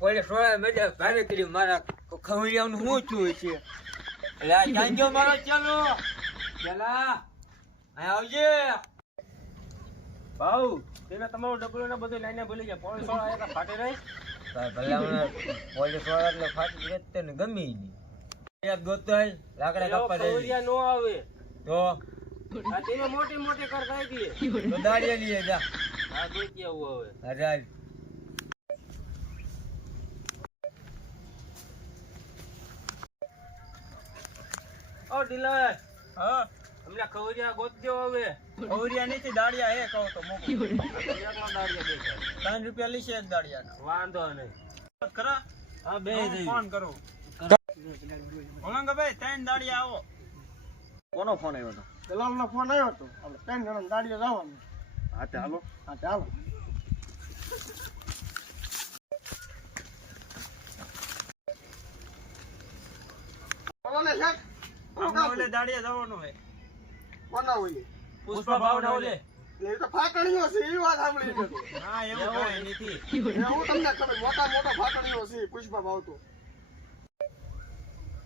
પોલીસવાળા મેં ભારે કરી મારા ખવડિયાનું શું થયું છે? એટલે આ જાંજો મારો ચાલો. ચલા. આવજે. ભાઉ તેને તમારો ડબલો ને બધું લઈને ભૂલી ગયા. પોલીસવાળા તા ફાટી રહી. ભલા પોલીસવાળા એટલે ફાટી રહેતે ને ગમી નહીં. યાદ લાકડા કાપવા જાય નો આવે. તો? આ તેને મોટી મોટી કર તો જા. આ કેવું હવે. અરે ઓ ડીલર હા અમને ખવડિયા ગોતજો હવે. ઓરિયા નીચે દાડિયા હે કહો તો મોકલો એકલો દાડિયા દેખાય. ત્રણ રૂપિયા લીશે એક દાડિયાના વાંધો નહીં. ખરા હા બે ફોન કરું. ઓલંગભાઈ ત્રણ દાડિયા આવો. કોનો ફોન આવ્યો હતો દલાલ નો ફોન આવ્યો હતો આપણે ત્રણ જણા દાડિયા જવાનું. હા ચાલો. હા ચાલો. બોલો ને સાહેબ. ઓલે દાડિયા જવાનું હે કોના હોય? પુષ્પા ભાવ ઓલે એ તો ફાકણીઓ છે એ વાત સાંભળી છે હા એવું કાંઈ નથી. હું તમને ખબર મોટા મોટા ફાકણીઓ છે પુષ્પા ભાવતો.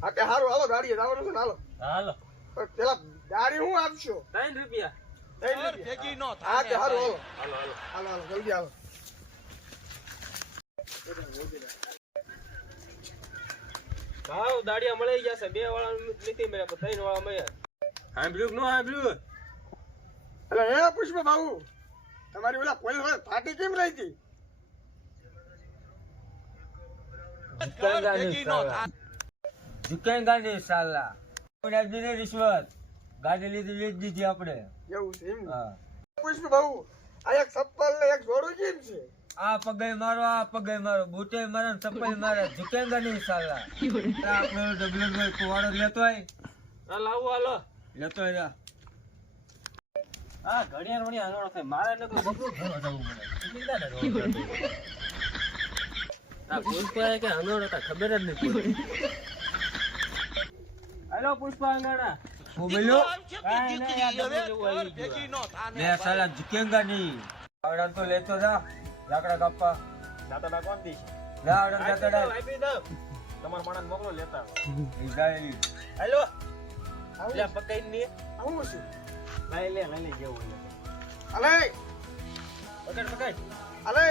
હા તે સારું હાલો દાડિયા જવાનું છે હાલો. હાલો. પેલા ગાડી હું આપશો? ત્રણ રૂપિયા. ત્રણ રૂપિયા. હા તે સારું હાલો. હાલો હાલો. હાલો હાલો જલ્દી હાલો. ભાવ દાડિયા મળી જશે બે વાળા નથી મળ્યા પણ ત્રણ વાળા મળ્યા. સાંભળ્યું નો ન સાંભળ્યું? એટલે હે પુષ્પ બાબુ તમારી ઓલા વાળા ફાટી કેમ રહી હતી? ઝુકેગા નહીં સાલા. દીધી રિશ્વત? ગાડી લીધી વેચી દીધી આપણે. એવું છે એમ પુષ્પા બાબુ આ એક સપ્પલ ને એક જોડું કેમ છે? આ પગે મારો આ પગે મારો. બૂટે મારો ચપ્પલ મારે. ઝુકેગા નહીં સાલા. આપણે ડબલ ભાઈ કુવાડો લેતો હોય. હાલો આવો હાલો. લેતો હોય આ ઘડિયાળ વણી હાલો થાય. મારે ને કોઈ બકરું ભરવા જવું પડે? આ પુષ્પા કે હંગોળ હતા ખબર જ નથી હેલો પુષ્પા અંગાડા હું બોલ્યો. લે સાલા ઝુકેગા નહીં. આવડા તો લેતો જા. લાકડા કાપવા. દાતાડા કોણ દી છે? જા આવડા આપી દઉં, આપી માણસ મોકલો લેતા આવો. ઈ ગાડી હાલો. આવું લે પકડી ની. આવું છે. લઈ લે લઈ જેવું હોય. અલે. પકડ પકડ. અલે.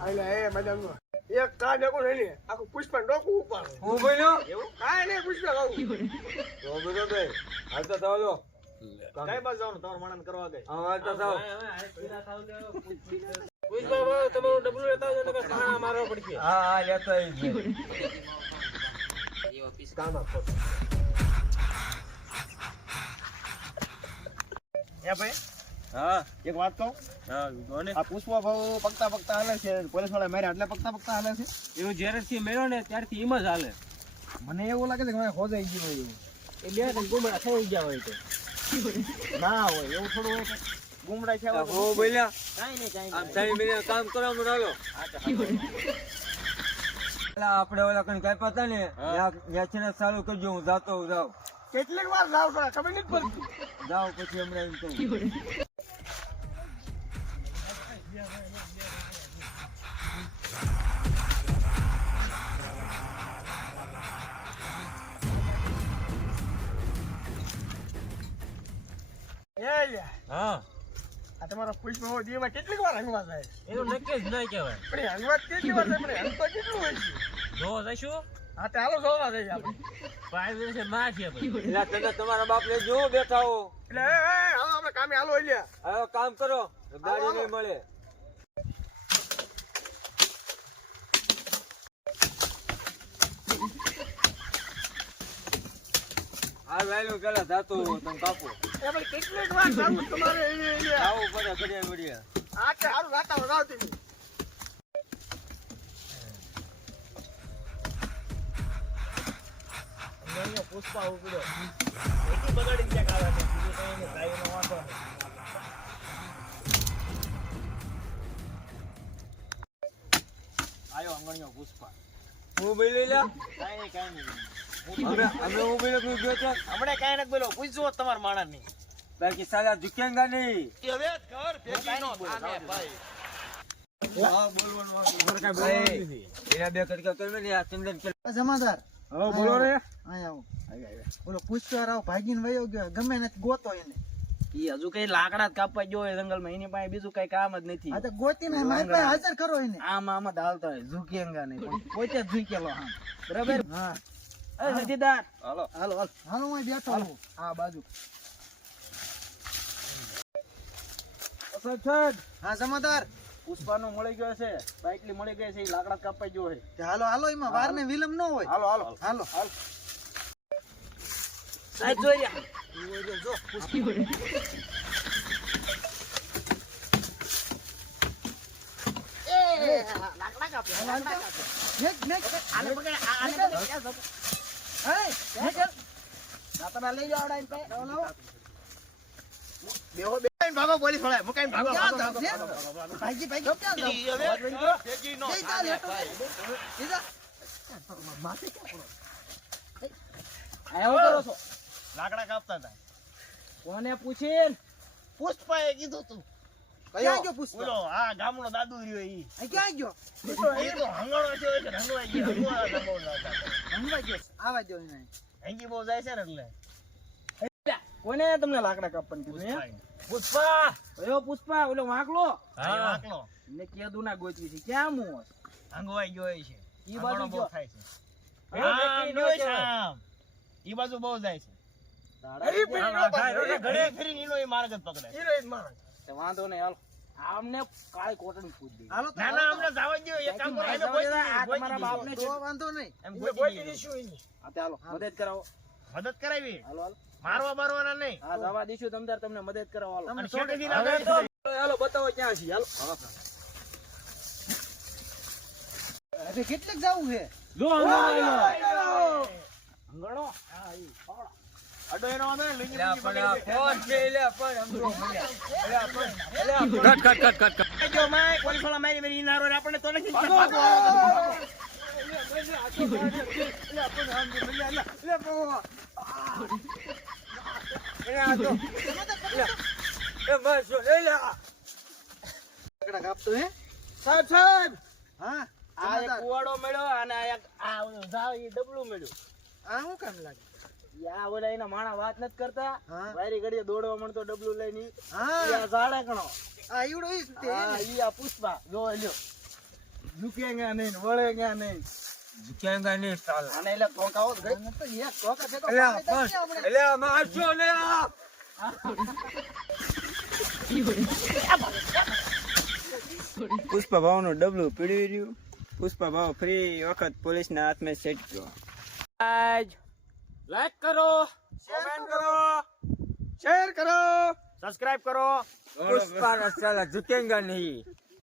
આલે એ મજાનું. એક કા એકું લઈ લે આખું પુષ્પા ડોકું હું બોલ્યો? નહીં પુષ્પા બાબુ તો બરોબર હાલ તો ચાલો કઈ બાજુ જવાનું તમારા માણસ કરવા ગઈ. હા તો ચાલો પુષ્પા ભાઈ તમારું ડબલું લેતા આવજો નકર ખાણા મારવા પડશે. હા હા લેતો આવી છે કામ આપો. હે ભાઈ હા. એક વાત કહું? આ પુષ્પા ભાવ પગતા પગતા હાલે છે પોલીસવાળા માર્યા એટલે પગતા પગતા હાલે છે? એવું જ્યારેથી મેળ્યો ને ત્યારથી એમ જ હાલે. મને એવું લાગે છે કે મને ખોદાઈ ગયું એવું. એ બે ગુમડા થઈ ગયા હોય તો. ના હોય એવું થોડું હોય ગુમડા છે બોલ્યા. કાંઈ નહીં કાંઈ આમ ત્રણ મહિના કામ કરવા મને આપણે ઓલા કઈ કાપ્યા હતા ને ત્યાં ચાલુ કરજો હું જાતો હું જાઉં કેટલીક વાર જાવ ખબર નથી પડતી. જાઉં પછી હમણાં એમ કહું. હા. આ તમારા પુષ્પ બાબુ દીમાં કેટલીક વાર હંગવા જાય. એનું નક્કી જ નહીં કહેવાય. પણ હંગવા કેટલી વાર થાય પણ હંગ કેટલું હોય છે? જોવો જઈશું. હા તે હાલો જોવા જઈએ આપણે. પાંચ વર્ષે માં છે ભાઈ એટલે તમે તમારા બાપ ને જો બેઠા હો. એટલે એ, આપણે કામે હાલો લ્યા. હવે કામ કરો. ગાડી નહીં મળે. આ વહેલું પેલા જાતો તમે કાપો. કેટલીક વાર તમારે આવું પડે ઘડિયા ઘડિયા આ તે પુષ્પા ઉપડ્યો. એથી બગાડી ગયા કાળા ને બીજું કઈ નહીં ગાયનો વાંધો આયો અંગણિયો પુષ્પા. હું બોલી લ્યા? કાંઈ કાંઈ નહીં. અમે અમે કાંઈ નથી બોલો પૂછજો તમારા માણસની બાકી સાલા ઝુકેંગા નહીં. ને કે જમાદાર બોલો રે. બોલો પુષ્પા રાવ ભાગીને વયો ગયો. ગમે નથી ગોતો એને. ઈ હજુ કઈ લાકડા જ કાપવા ગયો હોય જંગલમાં. એની પાસે બીજું કઈ કામ જ નથી. ગોતી તો ગોતીને મારી પાસે હાજર કરો એને. આમ આમ જ હાલતો હોય. ઝૂકેંગા નહીં. પોતે જ આમ. બરાબર? હા. એ સતીદાર હાલો. હાલો હાલો. હું બેઠો છું. આ બાજુ. સચદ હા જમાદાર. પુષ્પાનો મળી ગયો છે. બાઇકલી મળી ગઈ છે. લાકડા જ ગયો હોય હાલો હાલો એમાં વાર ને વિલંબ ન હોય. હાલો હાલો. હાલો. સાહેબ જોઈ રહ્યા નેક, નેક. હે, નેક. લાકડા લઈ પાસે. લાવો, લાવો. ભાગો પોલીસવાળા. મુકાઈ ભાગો. જાવ? ભાગી, ભાગી, ક્યાં જાવ? હું છો. લાકડા કાપતા હતા. કોને પૂછીને? પુષ્પાએ કીધું તું. ક્યાં ગયો પુષ્પા? બોલો આ ગામનો દાદુ રહ્યો ઈ. આ ક્યાં ગયો? એ તો હંગાણો છે કે ગયો હંગવાળા ગામનો દાદા. રંગવા ગયો આવા. હંગી બહુ જાય છે ને એટલે. કોને તમને લાકડા કાપવાનું કીધું પુષ્પા! અયો પુષ્પા ઓલો વાંકલો હા વાકલો ને કેદુ ના ગોચવી છે. ક્યાં મું અંગવાઈ ગયો છે. ઈ બાજુ બહુ થાય છે. એ નો છે ઈ બાજુ બહુ જાય છે. દાડા ઘડીએ ફરીને ઈનો ઈ માર્ગ જ પકડે. તે વાંધો નહીં હાલ. આમને કાળી કોટન ફૂટ દે. હાલો ના ના. અમને જવા દ્યો. એક કામ કરો એને આ તમારા. બાપને જો વાંધો નહીં. એમ ગોતી દઈએ. આ તે હાલો. મદદ કરાવો. મદદ કરાવી? હાલો હાલો. મારવા મારવાના નહીં હા જવા દીશું તમદાર તમને મદદ કરવા હાલો હાલો બતાવો ક્યાં છે હાલો હવે કેટલેક જવું છે લો અંગણો અડો એનો નહીં, લુંગી ફોન છે લે પણ જો માય, પોલીસવાળા મારી મારી નારો આપણને તો નથી. લે લે ડબલું મળ્યું આ શું કામ લાગે યા ઓલા એના માણા વાત નથી કરતા. વારી ઘડીએ દોડવા મળતો ડબલું લઈને હા આ કણો આ ઈવડો ઈ પુષ્પા. જો લ્યો. ઝુકેંગા નહીં વળેગા નહીં. ઝુકેંગા નહીં સાલા આને એટલે ટોકાવો જ ગઈ. તો એક ટોકા ભેગો લે આ પાડી દઈએ પણ આપણે. લે આ મારશો લે આ પુષ્પા ભાવનું ડબલું પીડી રહ્યું. પુષ્પા ભાવ ફ્રી વખત પોલીસના હાથમાં સેટ ગયો આજ. લાઈક કરો. કોમેન્ટ કરો. શેર કરો. સબસ્ક્રાઇબ કરો. પુષ્પા સાલા ઝુકેંગા નહીં.